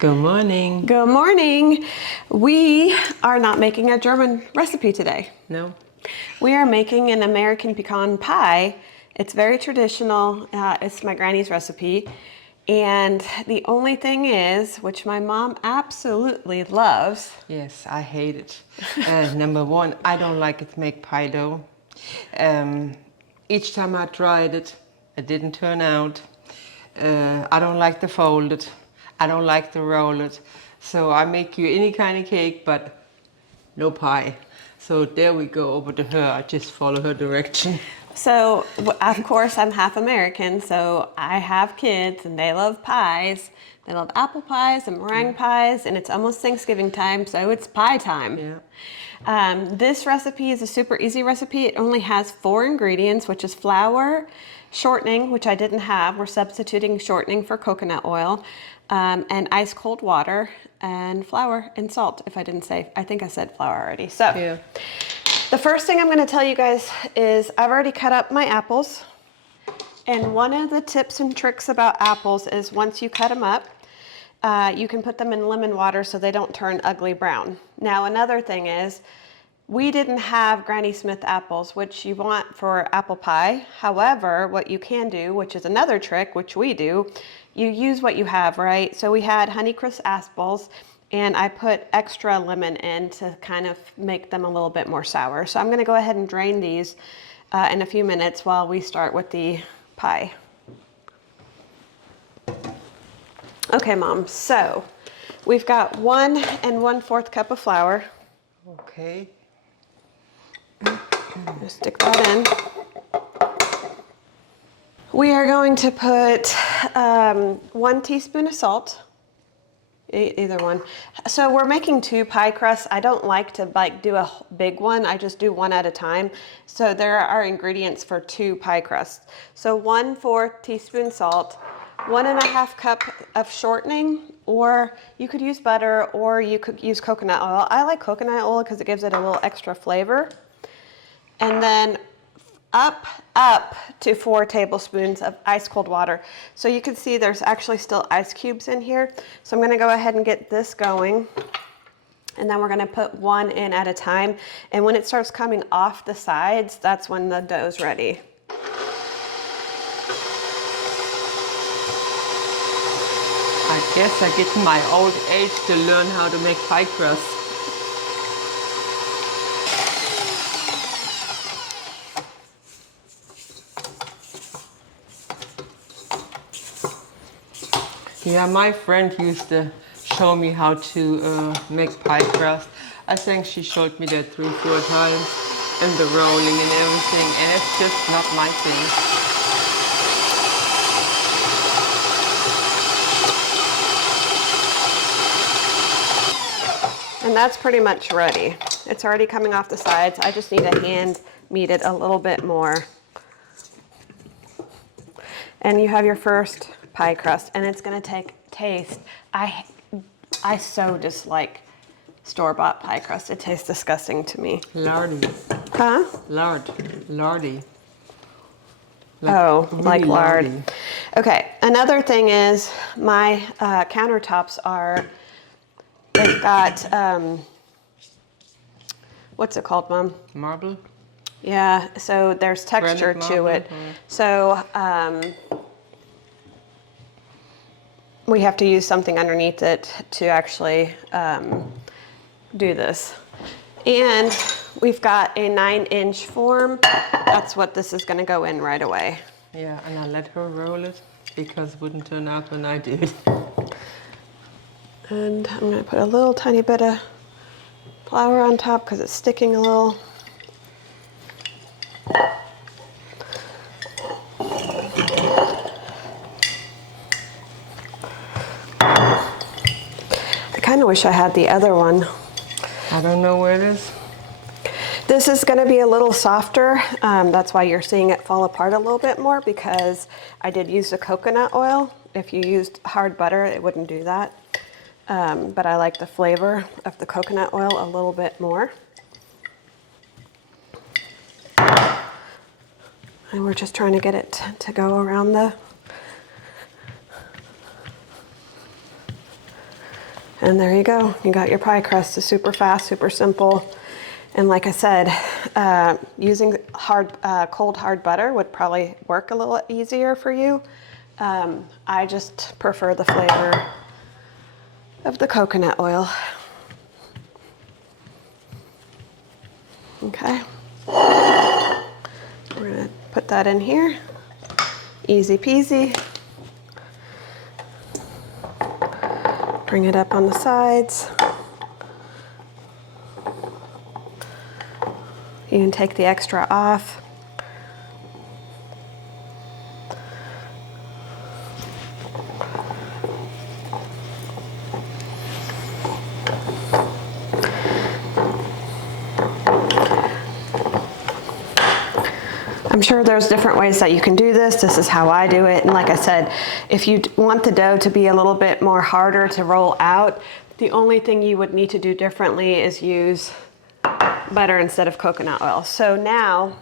Good morning. Good morning. We are not making a German recipe today. No? We are making an American pecan pie. It's very traditional. It's my granny's recipe. And the only thing is, which my mom absolutely loves. Yes, I hate it. Number one, I don't like it to make pie dough. Each time I tried it, it didn't turn out. I don't like to fold it. I don't like to roll it. So I make you any kind of cake, but no pie. So there we go over to her. I just follow her direction. So, of course, I'm half American, so I have kids and they love pies. They love apple pies and meringue pies, and it's almost Thanksgiving time, so it's pie time. Yeah. This recipe is a super easy recipe. It only has 4 ingredients, which is flour, shortening, which I didn't have. We're substituting shortening for coconut oil, and ice cold water, and flour and salt, if I didn't say. I think I said flour already. So. Yeah. The first thing I'm going to tell you guys is I've already cut up my apples, and one of the tips and tricks about apples is once you cut them up, you can put them in lemon water so they don't turn ugly brown. Now another thing is we didn't have Granny Smith apples, which you want for apple pie. However, what you can do, which is another trick, which we do, you use what you have, right? So we had Honeycrisp apples, and I put extra lemon in to kind of make them a little bit more sour. So I'm gonna go ahead and drain these in a few minutes while we start with the pie. Okay, Mom, so we've got 1 1/4 cup of flour. Okay. Just stick that in. We are going to put 1 teaspoon of salt. Either one. So we're making 2 pie crusts. I don't like to do a big one. I just do 1 at a time. So there are ingredients for 2 pie crusts. So 1/4 teaspoon salt, 1 1/2 cup of shortening, or you could use butter, or you could use coconut oil. I like coconut oil because it gives it a little extra flavor. And then up to 4 tablespoons of ice cold water. So you can see there's actually still ice cubes in here. So I'm gonna go ahead and get this going. And then we're gonna put 1 in at a time. And when it starts coming off the sides, that's when the dough's ready. I guess I get to my old age to learn how to make pie crust. Yeah, my friend used to show me how to make pie crust. I think she showed me that 3 or 4 times, and the rolling and everything, and it's just not my thing. And that's pretty much ready. It's already coming off the sides. I just need to hand knead it a little bit more. And you have your first pie crust, and it's gonna taste. I so dislike store-bought pie crust. It tastes disgusting to me. Lardy. Huh? Lardy. Like lard. lardy. Okay, another thing is my countertops they've got, what's it called, Mom? Marble? Yeah, so there's texture Granite to marble, it. So we have to use something underneath it to actually do this. And we've got a 9-inch form. That's what this is gonna go in right away. Yeah, and I let her roll it because it wouldn't turn out when I did. And I'm gonna put a little tiny bit of flour on top because it's sticking a little. I kind of wish I had the other one. I don't know where it is. This is going to be a little softer. That's why you're seeing it fall apart a little bit more, because I did use the coconut oil. If you used hard butter, it wouldn't do that. But I like the flavor of the coconut oil a little bit more. And we're just trying to get it to go around the And there you go. You got your pie crust. It's super fast, super simple. And like I said, using cold hard butter would probably work a little easier for you. I just prefer the flavor of the coconut oil. Okay. We're gonna put that in here. Easy peasy. Bring it up on the sides. You can take the extra off. I'm sure there's different ways that you can do this. This is how I do it. And like I said, if you want the dough to be a little bit more harder to roll out, the only thing you would need to do differently is use butter instead of coconut oil. So now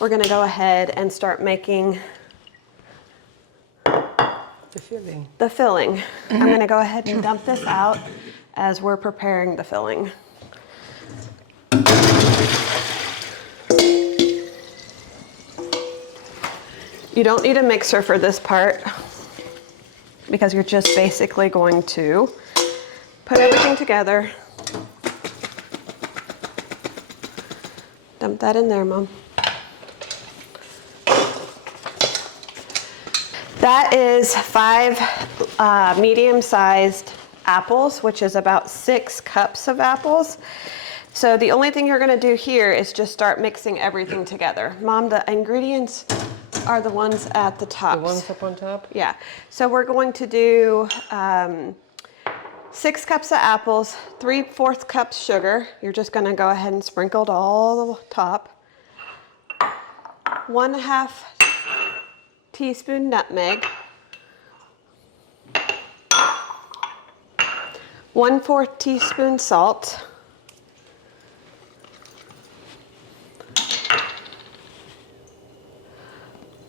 we're gonna go ahead and start making the filling. I'm gonna go ahead and dump this out as we're preparing the filling. You don't need a mixer for this part because you're just basically going to put everything together. Dump that in there, Mom. That is 5 medium-sized apples, which is about 6 cups of apples. So the only thing you're gonna do here is just start mixing everything together. Mom, the ingredients are the ones at the top. The ones up on top? Yeah. So we're going to do 6 cups of apples, 3/4 cups sugar. You're just gonna go ahead and sprinkle it all the top. 1/2 teaspoon nutmeg. 1/4 teaspoon salt.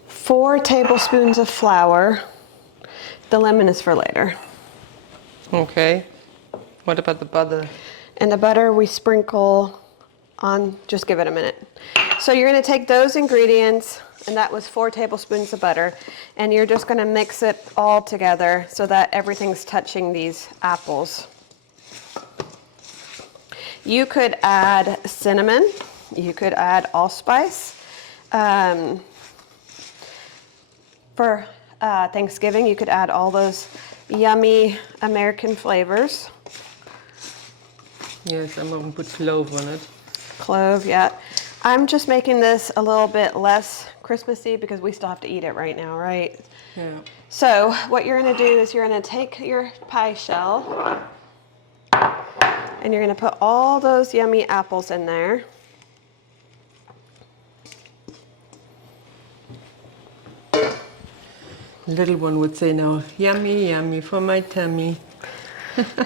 4 tablespoons of flour. The lemon is for later. Okay. What about the butter? And the butter we sprinkle on, just give it a minute. So you're gonna take those ingredients, and that was 4 tablespoons of butter, and you're just gonna mix it all together so that everything's touching these apples. You could add cinnamon, you could add allspice. For Thanksgiving, you could add all those yummy American flavors. Yes, I'm gonna put clove on it. Clove, yeah. I'm just making this a little bit less Christmassy because we still have to eat it right now, right? Yeah. So what you're gonna do is you're gonna take your pie shell and you're gonna put all those yummy apples in there. Little one would say now, yummy, yummy for my tummy.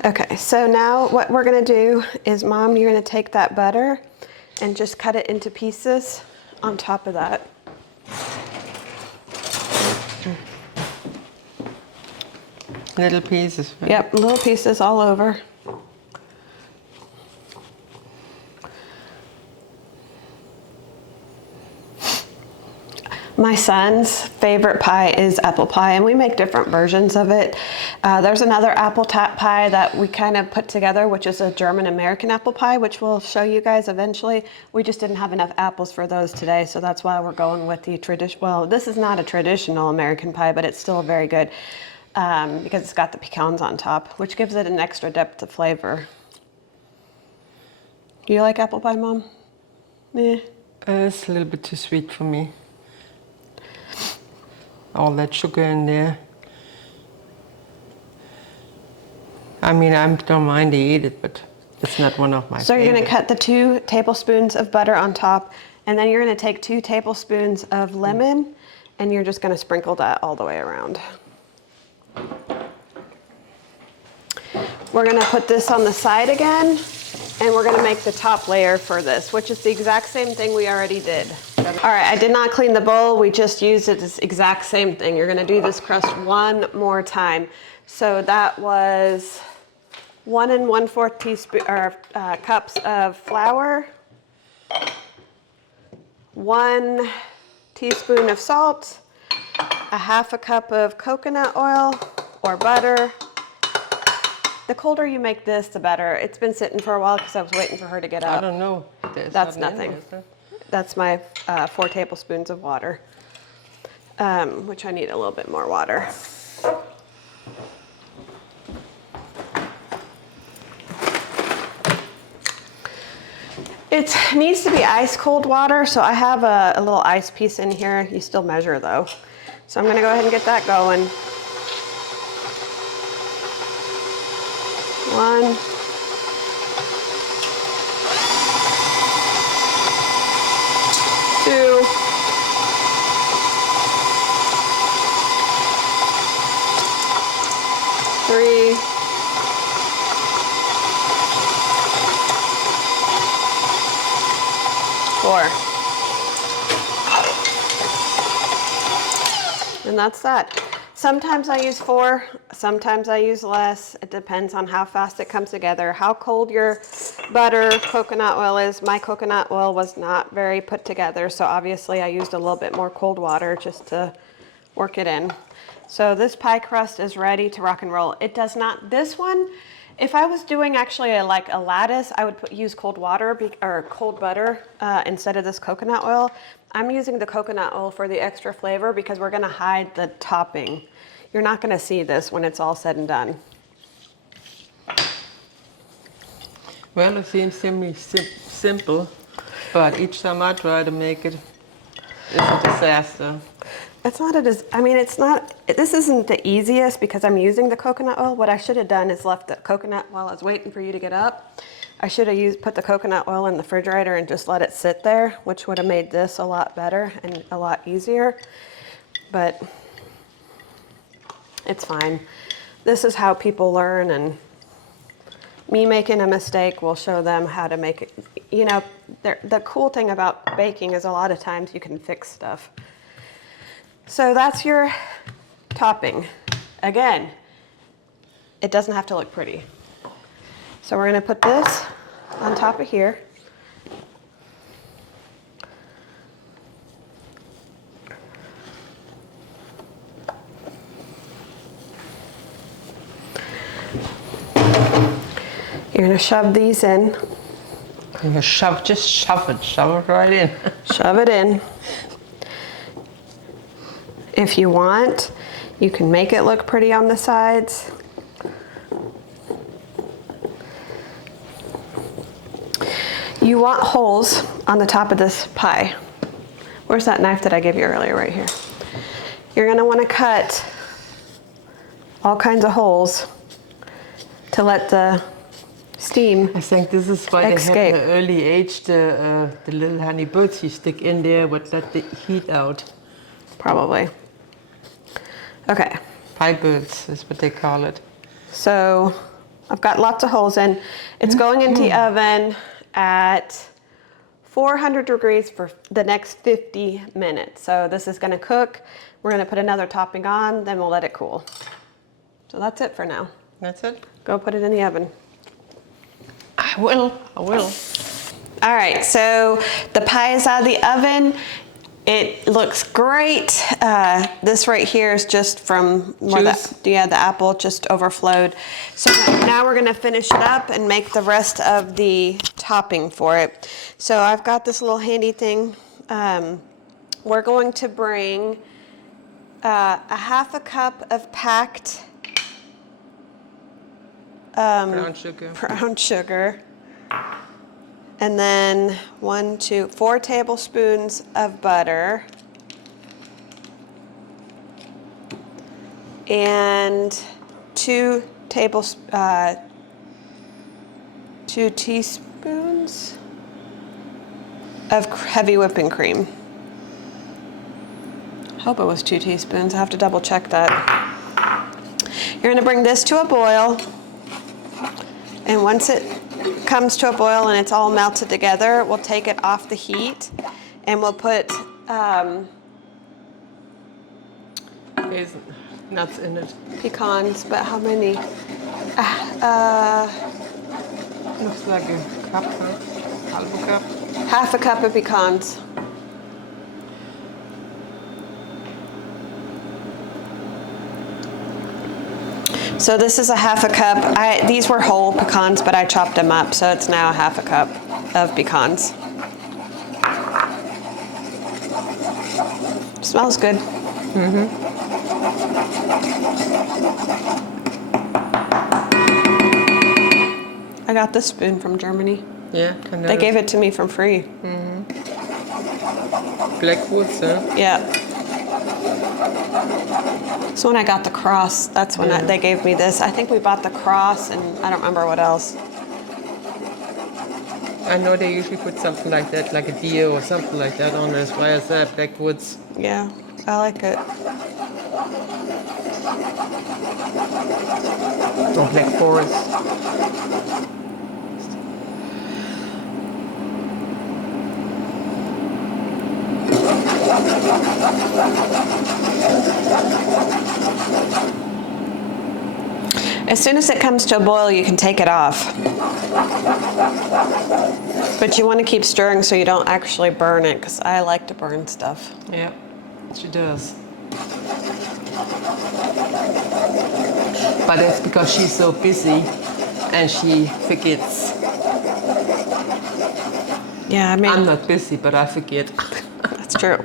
Okay, so now what we're gonna do is, Mom, you're gonna take that butter and just cut it into pieces on top of that. Little pieces. Right? Yep, little pieces all over. My son's favorite pie is apple pie, and we make different versions of it. There's another apple pie that we kind of put together, which is a German-American apple pie, which we'll show you guys eventually. We just didn't have enough apples for those today, so that's why we're going with the traditional. Well, this is not a traditional American pie, but it's still very good because it's got the pecans on top, which gives it an extra depth of flavor. Do you like apple pie, Mom? Yeah. It's a little bit too sweet for me. All that sugar in there. I mean, I don't mind to eat it, but it's not one of my So you're favorite. gonna cut the 2 tablespoons of butter on top, and then you're gonna take 2 tablespoons of lemon, and you're just gonna sprinkle that all the way around. We're gonna put this on the side again, and we're gonna make the top layer for this, which is the exact same thing we already did. All right, I did not clean the bowl. We just used it as exact same thing. You're gonna do this crust one more time. So that was 1 1/4 teaspoon or cups of flour, 1 teaspoon of salt, a 1/2 cup of coconut oil or butter. The colder you make this, the better. It's been sitting for a while because I was waiting for her to get up. I don't know. There's That's nothing in nothing. there, is That's my 4 tablespoons of water, which I need a little bit more water. It needs to be ice cold water, so I have a little ice piece in here. You still measure though. So I'm gonna go ahead and get that going. 1, 2, 3, 4. And that's that. Sometimes I use 4, sometimes I use less. It depends on how fast it comes together, how cold your butter, coconut oil is. My coconut oil was not very put together, so obviously I used a little bit more cold water just to work it in. So this pie crust is ready to rock and roll. It does not, this one, if I was doing actually like a lattice, I would use cold water or cold butter instead of this coconut oil. I'm using the coconut oil for the extra flavor because we're gonna hide the topping. You're not gonna see this when it's all said and done. Well, it seems simple, but each time I try to make it, it's a disaster. It's not it's not, this isn't the easiest because I'm using the coconut oil. What I should have done is left the coconut while I was waiting for you to get up. I should have put the coconut oil in the refrigerator and just let it sit there, which would have made this a lot better and a lot easier, but it's fine. This is how people learn, and me making a mistake will show them how to make it. You know, the cool thing about baking is a lot of times you can fix stuff. So that's your topping. Again, it doesn't have to look pretty. So we're gonna put this on top of here. You're gonna shove these in. You just shove it right in. Shove it in. If you want, you can make it look pretty on the sides. You want holes on the top of this pie. Where's that knife that I gave you earlier? Right here. You're gonna wanna cut all kinds of holes to let the steam I think this is why escape. they have the early age, the little honey birds you stick in there would let the heat out. Probably. Okay. Pie birds is what they call it. So I've got lots of holes in. It's going into the oven at 400 degrees for the next 50 minutes. So this is gonna cook. We're gonna put another topping on, then we'll let it cool. So that's it for now. That's it? Go put it in the oven. I will. All right, so the pie is out of the oven. It looks great. This right here is just from where the apple just overflowed. So now we're gonna finish it up and make the rest of the topping for it. So I've got this little handy thing. We're going to bring a 1/2 cup of packed brown sugar. And then 4 tablespoons of butter. And 2 teaspoons of heavy whipping cream. Hope it was 2 teaspoons. I have to double check that. You're gonna bring this to a boil. And once it comes to a boil and it's all melted together, we'll take it off the heat and we'll put nuts in it. Pecans, but how many? Looks like a cup, huh? Half a cup. Half a cup of pecans. So this is a half a cup. These were whole pecans, but I chopped them up, so it's now a half a cup of pecans. Smells good. Mm-hmm. I got this spoon from Germany. Yeah, They gave it to me for free. Mm-hmm. Black woods, huh? Yeah. So when I got the cross, that's when they gave me this. I think we bought the cross, and I don't remember what else. I know they usually put something like that, like a deer or something like that on as well as that, black woods. Yeah, I like it. Or black forest. As soon as it comes to a boil, you can take it off. But you want to keep stirring so you don't actually burn it, because I like to burn stuff. Yeah, she does. But that's because she's so busy and she forgets. Yeah, I mean, I'm not busy, but I forget. that's true.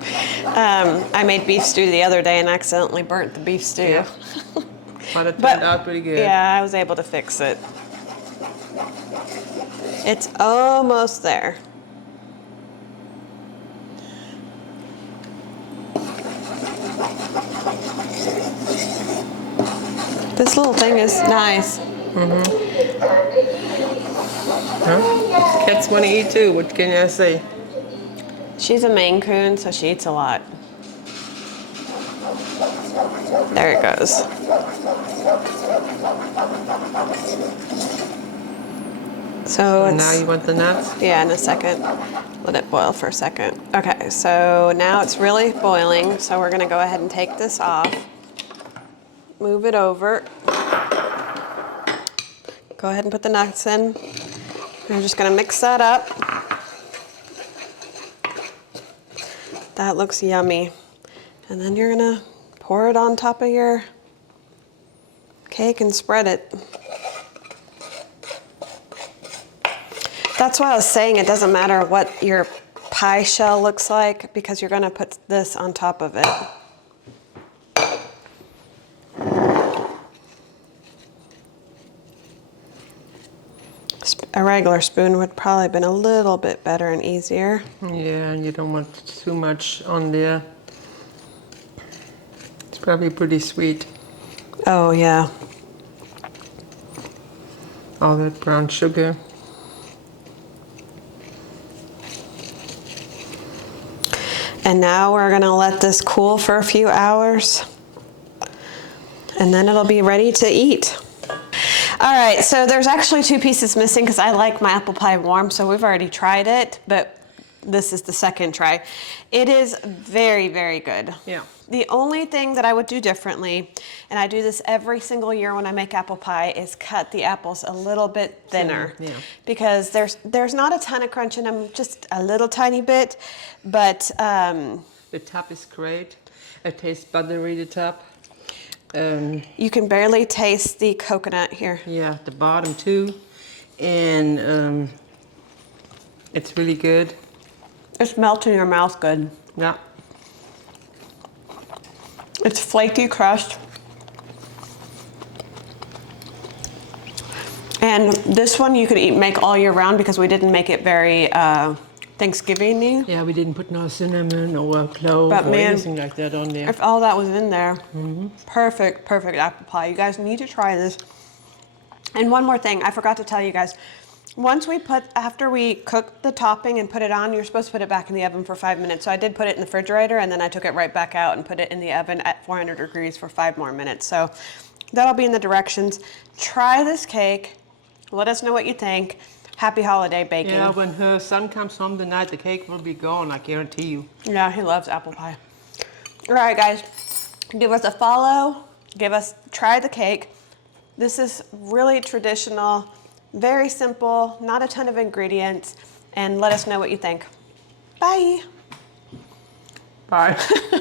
I made beef stew the other day and accidentally burnt the beef stew. Yeah. But it turned out pretty good. Yeah, I was able to fix it. It's almost there. This little thing is nice. Mm-hmm. Huh? Cats want to eat too, what can I say? She's a Maine Coon, so she eats a lot. There it goes. So now you want the nuts? Yeah, in a second. Let it boil for a second. Okay, so now it's really boiling, so we're gonna go ahead and take this off. Move it over. Go ahead and put the nuts in. I'm just gonna mix that up. That looks yummy. And then you're gonna pour it on top of your cake and spread it. That's why I was saying it doesn't matter what your pie shell looks like, because you're gonna put this on top of it. A regular spoon would probably been a little bit better and easier. Yeah, and you don't want too much on there. It's probably pretty sweet. Oh yeah. All that brown sugar. And now we're gonna let this cool for a few hours, and then it'll be ready to eat. All right, so there's actually 2 pieces missing because I like my apple pie warm, so we've already tried it, but this is the second try. It is very, very good. Yeah. The only thing that I would do differently, and I do this every single year when I make apple pie, is cut the apples a little bit thinner. Yeah. Because there's not a ton of crunch in them, just a little tiny bit, but the top is great. It tastes buttery, the top. you can barely taste the coconut here. Yeah, the bottom too. And it's really good. It's melts in your mouth good. Yeah. It's flaky crust. And this one you could make all year round because we didn't make it very Thanksgiving-y. Yeah, we didn't put no cinnamon or clove But or man, anything like that on there. If all that was in there, perfect, perfect apple pie. You guys need to try this. And one more thing, I forgot to tell you guys. After we cooked the topping and put it on, you're supposed to put it back in the oven for 5 minutes. So I did put it in the refrigerator, and then I took it right back out and put it in the oven at 400 degrees for 5 more minutes. So that'll be in the directions. Try this cake. Let us know what you think. Happy holiday baking. Yeah, when her son comes home tonight, the cake will be gone, I guarantee you. Yeah, he loves apple pie. All right, guys, give us a follow, Try the cake. This is really traditional, very simple, not a ton of ingredients, and let us know what you think. Bye. Bye.